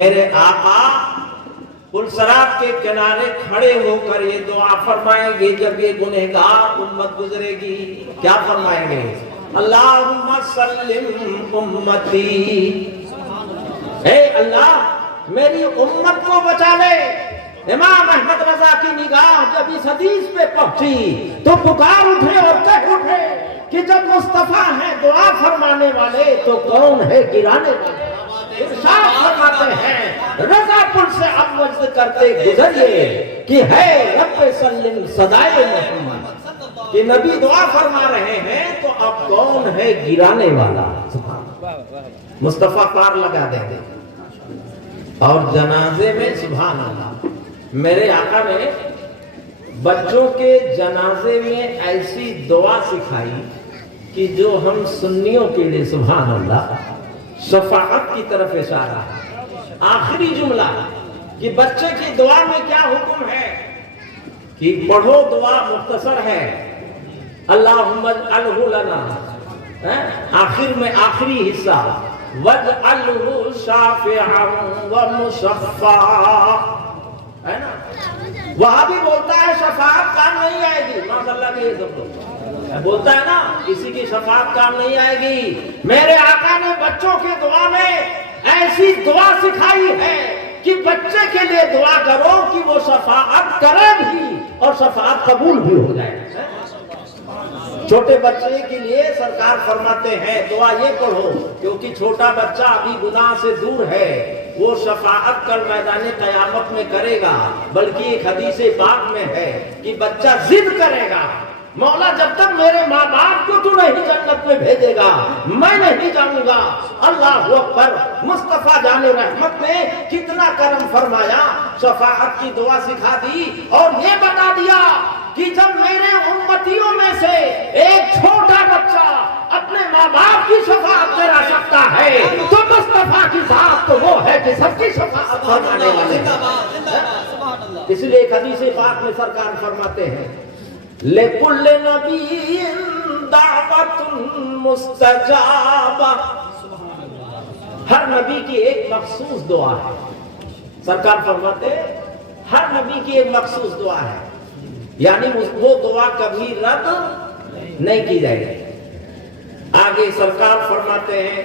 میرے آقا پلسرات کے کنارے کھڑے ہو کر یہ دعا فرمائیں گے جب یہ گنہگار امت گزرے گی. کیا فرمائیں گے؟ اللہم سلم امتی، اے اللہ میری امت کو بچا لے. امام احمد رضا کی نگاہ جب اس حدیث پہ پہنچی تو پکار اٹھے اور کہہ اٹھے کہ جب مصطفیٰ ہیں دعا فرمانے والے تو کون ہے گرانے والے. ارشاد فرماتے ہیں رضا پل سے اب وجد کرتے گزریے کہ ہے رب سلم صدائے محمد، کہ نبی دعا فرما رہے ہیں تو اب کون ہے گرانے والا. مصطفیٰ پار لگا دیں گے. اور جنازے میں سبحان اللہ میرے آقا نے بچوں کے جنازے میں ایسی دعا سکھائی کہ جو ہم سنیوں کے لیے سبحان اللہ شفاعت کی طرف اشارہ ہے. آخری جملہ کہ بچے کی دعا میں کیا حکم ہے کہ پڑھو، دعا مختصر ہے اللہم اجعلہ لنا، آخر میں آخری حصہ وَاجْعَلْهُ شَافِعًا وَمُشَفَّعًا، ہے نا. وہاں بھی بولتا ہے شفاعت کام نہیں آئے گی، ماشاء اللہ کے یہ سب لوگ بولتا ہے نا کسی کی شفاعت کام نہیں آئے گی. میرے آقا نے بچوں کے دعا میں ایسی دعا سکھائی ہے کہ بچے کے لیے دعا کرو کہ وہ شفاعت کرے بھی اور شفاعت قبول بھی ہو جائے. چھوٹے بچے کے لیے سرکار فرماتے ہیں دعا یہ پڑھو کیونکہ چھوٹا بچہ ابھی گناہ سے دور ہے، وہ شفاعت کل میدان قیامت میں کرے گا. بلکہ ایک حدیث پاک میں ہے کہ بچہ ضد کرے گا، مولا جب تک میرے ماں باپ کو تو نہیں جنت میں بھیجے گا میں نہیں جاؤں گا. اللہ اکبر. مصطفیٰ جان رحمت نے کتنا کرم فرمایا، شفاعت کی دعا سکھا دی اور یہ بتا دیا کہ جب میرے امتیوں میں سے ایک چھوٹا بچہ اپنے ماں باپ کی شفاعت کرا سکتا ہے تو مصطفیٰ کی ذات تو وہ ہے کہ سب کی شفاعت کرنے والے. اس لیے ایک حدیث پاک میں سرکار فرماتے ہیں لِكُلِّ نَبِيٍّ دَعْوَةٌ مُسْتَجَابَةٌ، ہر نبی کی ایک مخصوص دعا ہے. سرکار فرماتے ہر نبی کی ایک مخصوص دعا ہے، یعنی وہ دعا کبھی رد نہیں کی جائے گی. آگے سرکار فرماتے ہیں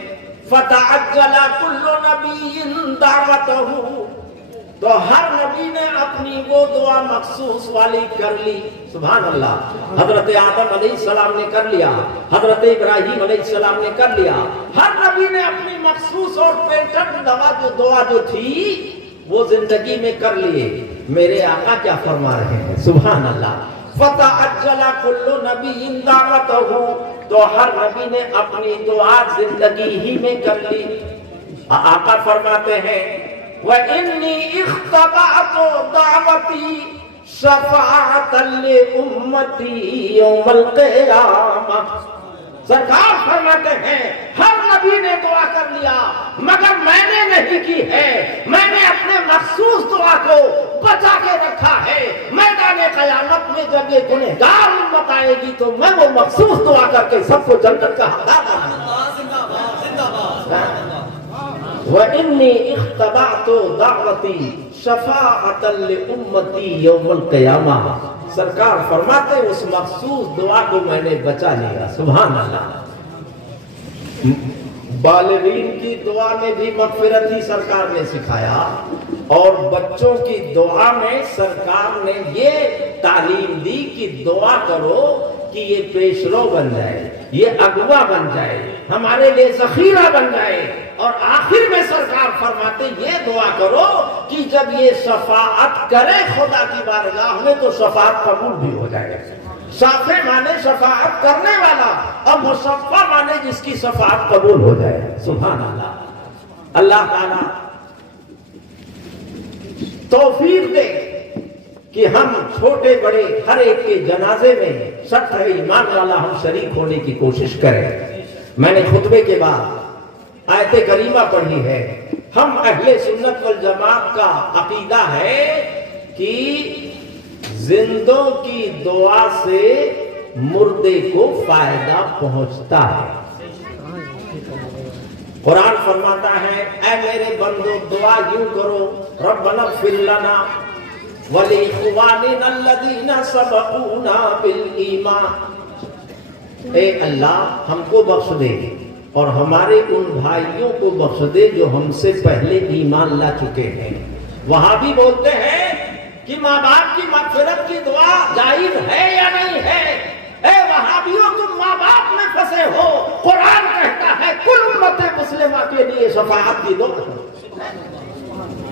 فَتَعَجَّلَ كُلُّ نَبِيٍّ دَعْوَتَهُ، تو ہر نبی نے اپنی وہ دعا مخصوص والی کر لی. سبحان اللہ. حضرت آدم علیہ السلام نے کر لیا، حضرت ابراہیم علیہ السلام نے کر لیا. ہر نبی نے اپنی مخصوص اور پیٹنٹ دعا جو تھی وہ زندگی میں کر لیے. میرے آقا کیا فرما رہے ہیں سبحان اللہ فَتَعَجَّلَ كُلُّ نَبِيٍّ دَعْوَتَهُ، تو ہر نبی نے اپنی دعا زندگی ہی میں کر لی. آقا فرماتے ہیں وَإِنِّي اخْتَبَعْتُ دَعْوَتِي شَفَاعَةً لِأُمَّتِي يَوْمَ الْقِيَامَةِ. سرکار فرماتے ہیں ہر نبی نے دعا کر لیا مگر میں نے نہیں کی ہے. میں نے اپنے مخصوص دعا کو بچا کے رکھا ہے. میدان قیامت میں جب یہ گنہگار امت آئے گی تو میں وہ مخصوص دعا کر کے سب کو جنت کا حقدار بناؤں گا. وَإِنِّي اخْتَبَعْتُ دَعْوَتِي شَفَاعَةً لِأُمَّتِي يَوْمَ الْقِيَامَةِ. سرکار فرماتے اس مخصوص دعا کو میں نے بچا لیا. سبحان اللہ. بالغین کی دعا میں بھی مغفرت ہی سرکار نے سکھایا اور بچوں کی دعا میں سرکار نے یہ تعلیم دی کہ دعا کرو کہ یہ پیشرو بن جائے، یہ اغوا بن جائے، ہمارے لیے ذخیرہ بن جائے. اور آخر میں سرکار فرماتے یہ دعا کرو کہ جب یہ شفاعت کرے خدا کی بارگاہ میں تو شفاعت قبول بھی ہو جائے. شافع مانے شفاعت کرنے والا اور مشفع مانے جس کی شفاعت قبول ہو جائے. سبحان اللہ. اللہ تعالی توفیق دے کہ ہم چھوٹے بڑے ہر ایک کے جنازے میں سچ ہے ایمان والا ہم شریک ہونے کی کوشش کریں. میں نے خطبے کے بعد آیت کریمہ پڑھی ہے. ہم اہل سنت والجماعت کا عقیدہ ہے کہ زندوں کی دعا سے مردے کو فائدہ پہنچتا ہے. قرآن فرماتا ہے اے میرے بندو دعا یوں کرو ربنا اغفر لنا وَلِإِخْوَانِنَا الَّذِينَ سَبَقُونَا بِالْإِيمَانِ، اے اللہ ہم کو بخش دے اور ہمارے ان بھائیوں کو بخش دے جو ہم سے پہلے ایمان لا چکے ہیں۔ وہاں بھی بولتے ہیں کہ ماں باپ کی مغفرت کی دعا جائز ہے یا نہیں ہے؟ اے وہابیوں تم ماں باپ میں پھنسے ہو، قرآن کہتا ہے کل امت مسلمہ کے لیے شفاعت کی دعا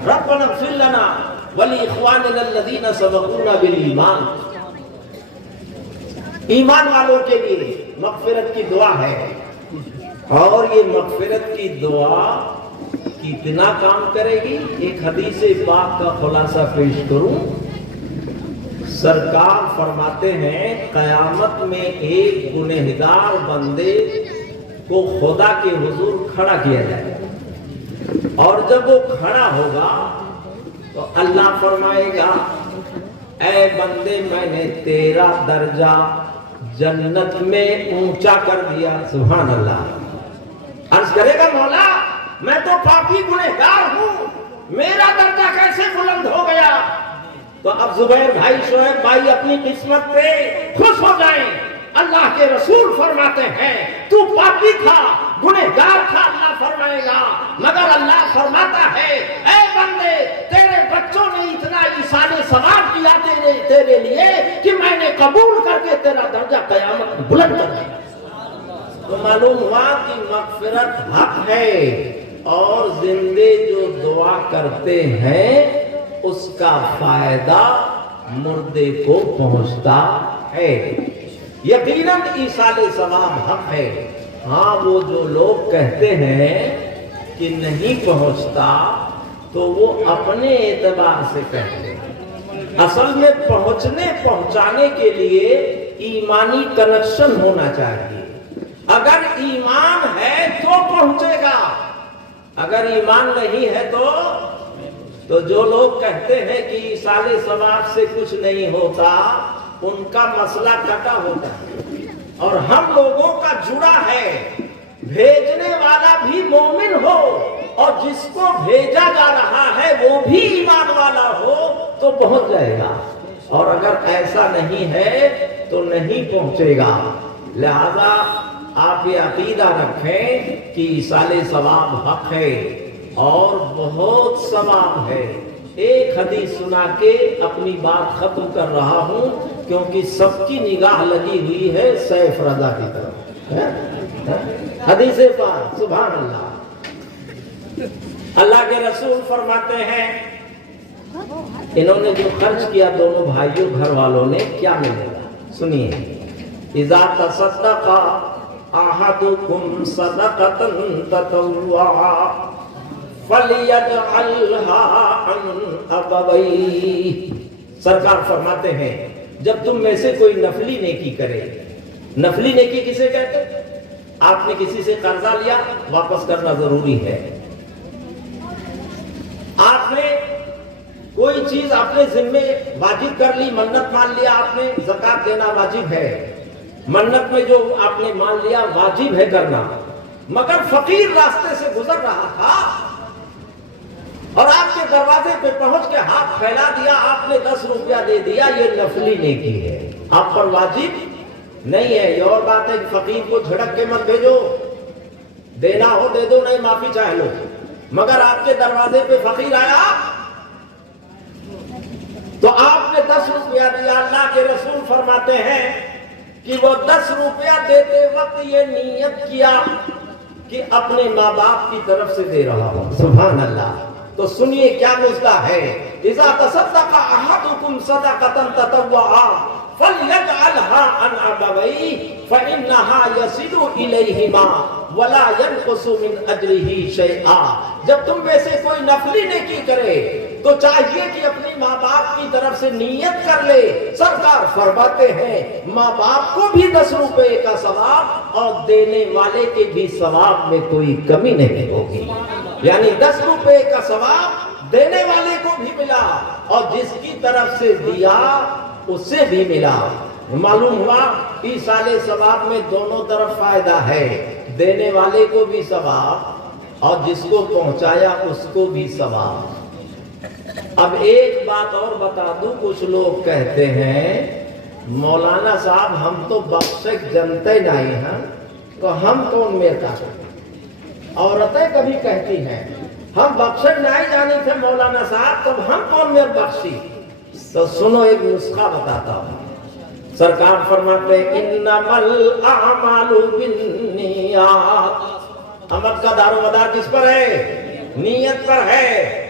ربنا اغفر لنا وَلِإِخْوَانِنَا الَّذِينَ سَبَقُونَا بِالْإِيمَانِ، ایمان والوں کے لیے مغفرت کی دعا ہے۔ اور یہ مغفرت کی دعا کتنا کام کرے گی؟ ایک حدیث پاک کا خلاصہ پیش کروں۔ سرکار فرماتے ہیں قیامت میں ایک گنہگار بندے کو خدا کے حضور کھڑا کیا جائے گا، اور جب وہ کھڑا ہوگا تو اللہ فرمائے گا اے بندے میں نے تیرا درجہ جنت میں اونچا کر دیا۔ سبحان اللہ۔ عرض کرے گا مولا میں تو پاپی گنہگار ہوں، میرا درجہ کیسے بلند ہو گیا؟ تو اب زبیر بھائی شعیب بھائی اپنی قسمت پہ خوش ہو جائیں۔ اللہ کے رسول فرماتے ہیں تو پاپی تھا، گنہگار تھا، اللہ فرمائے گا مگر اللہ فرماتا ہے اے بندے تیرے بچوں نے اتنا ایصال ثواب کیا تیرے لیے کہ میں نے قبول کر کے تیرا درجہ قیامت میں بلند کر دیا۔ تو معلوم ہوا کہ مغفرت حق ہے، اور زندے جو دعا کرتے ہیں اس کا فائدہ مردے کو پہنچتا ہے۔ یقیناً ایصال ثواب حق ہے۔ ہاں وہ جو لوگ کہتے ہیں کہ نہیں پہنچتا تو وہ اپنے اعتبار سے کہتے ہیں، اصل میں پہنچانے کے لیے ایمانی کنیکشن ہونا چاہیے۔ اگر ایمان ہے تو پہنچے گا، اگر ایمان نہیں ہے تو جو لوگ کہتے ہیں کہ ایصال ثواب سے کچھ نہیں ہوتا ان کا مسئلہ کٹا ہوتا ہے، اور ہم لوگوں کا جڑا ہے بھیجنے والا بھی مومن ہو اور جس کو بھیجا جا رہا ہے وہ بھی ایمان والا ہو تو پہنچ جائے گا، اور اگر ایسا نہیں ہے تو نہیں پہنچے گا۔ لہذا آپ یہ عقیدہ رکھیں کہ ایصال ثواب حق ہے اور بہت ثواب ہے۔ ایک حدیث سنا کے اپنی بات ختم کر رہا ہوں کیونکہ سب کی نگاہ لگی ہوئی ہے سیف رضا کی طرف۔ حدیث پاک سبحان اللہ، اللہ کے رسول فرماتے ہیں انہوں نے جو خرچ کیا دونوں بھائیوں گھر والوں نے کیا ملے گا؟ سنیے، اذا تصدق احدکم صدقۃ تطوعا فلیجعلھا عن ابویہ، سرکار فرماتے ہیں جب تم میں سے کوئی نفلی نیکی کرے، نفلی نیکی کسے کہتے ہیں؟ آپ نے کسی سے قرضہ لیا واپس کرنا ضروری ہے، آپ نے کوئی چیز اپنے ذمے واجب کر لی، منت مان لیا آپ نے، زکات دینا واجب ہے، منت میں جو آپ نے مان لیا واجب ہے کرنا، مگر فقیر راستے سے گزر رہا تھا اور آپ کے دروازے پہ پہنچ کے ہاتھ پھیلا دیا، آپ نے 10 روپیہ دے دیا، یہ نفلی نیکی ہے، آپ پر واجب نہیں ہے۔ یہ اور بات ہے کہ فقیر کو جھڑک کے مت بھیجو، دینا ہو دے دو، نہیں معافی چاہ لو، مگر آپ کے دروازے پہ فقیر آیا تو آپ نے 10 روپیہ دیا۔ اللہ کے رسول فرماتے ہیں کہ وہ 10 روپیہ دیتے وقت یہ نیت کیا کہ اپنے ماں باپ کی طرف سے دے رہا ہوں۔ سبحان اللہ۔ تو سنیے کیا نسخہ ہے، اذا تصدق احدکم صدقۃ تطوعا فلیجعلھا عن ابویہ فانھا یصل الیہما ولا ينقص من اجرہ شیئا، جب تم میں سے کوئی نفلی نیکی کرے تو چاہیے کہ اپنی ماں باپ کی طرف سے نیت کر لے۔ سرکار فرماتے ہیں ماں باپ کو بھی 10 روپے کا ثواب اور دینے والے کے بھی ثواب میں کوئی کمی نہیں ہوگی، یعنی 10 روپے کا ثواب دینے والے کو بھی ملا اور جس کی طرف سے دیا اسے بھی ملا۔ معلوم ہوا ایصال ثواب میں دونوں طرف فائدہ ہے، دینے والے کو بھی ثواب اور جس کو پہنچایا اس کو بھی ثواب۔ اب ایک بات اور بتا دوں، کچھ لوگ کہتے ہیں مولانا صاحب ہم تو بخشش جنتے نہیں ہیں تو ہم کون میرتا کریں۔ عورتیں کبھی کہتی ہیں ہم بخشش نہیں جانی تھے مولانا صاحب تو ہم کون میر بخشی۔ تو سنو ایک نسخہ بتاتا ہوں۔ سرکار فرماتے انما الاعمال بالنیات، عمل کا دار و مدار کس پر ہے؟ نیت پر ہے۔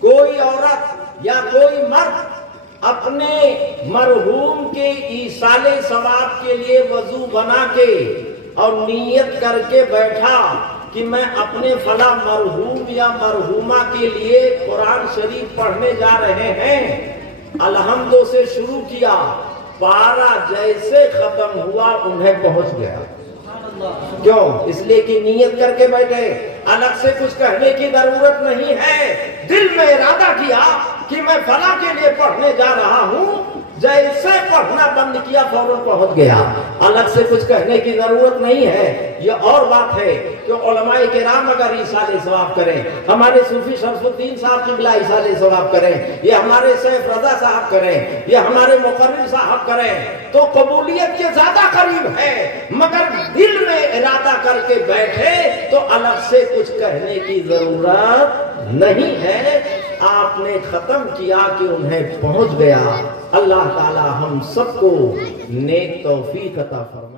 کوئی عورت یا کوئی مرد اپنے مرحوم کے ایصال ثواب کے لیے وضو بنا کے اور نیت کر کے بیٹھا کہ میں اپنے فلاں مرحوم یا مرحومہ کے لیے قرآن شریف پڑھنے جا رہے ہیں، الحمد سے شروع کیا، پارا جیسے ختم ہوا انہیں پہنچ گیا۔ کیوں؟ اس لیے کہ نیت کر کے بیٹھے، الگ سے کچھ کہنے کی ضرورت نہیں ہے، دل میں ارادہ کیا کہ میں فلاں کے لیے پڑھنے جا رہا ہوں، جیسے پڑھنا بند کیا فوراً پہنچ گیا، الگ سے کچھ کہنے کی ضرورت نہیں ہے۔ یہ اور بات ہے کہ علماء کرام اگر ایصال ثواب کریں، ہمارے صوفی شمس الدین صاحب قبلہ ایصال ثواب کریں، یہ ہمارے سیف رضا صاحب کریں، یہ ہمارے مقرر صاحب کریں تو قبولیت کے زیادہ قریب ہے، مگر دل میں ارادہ کر کے بیٹھے تو الگ سے کچھ کہنے کی ضرورت نہیں ہے۔ آپ نے ختم کیا کہ انہیں پہنچ گیا۔ اللہ تعالی ہم سب کو نیک توفیق عطا فرمائے۔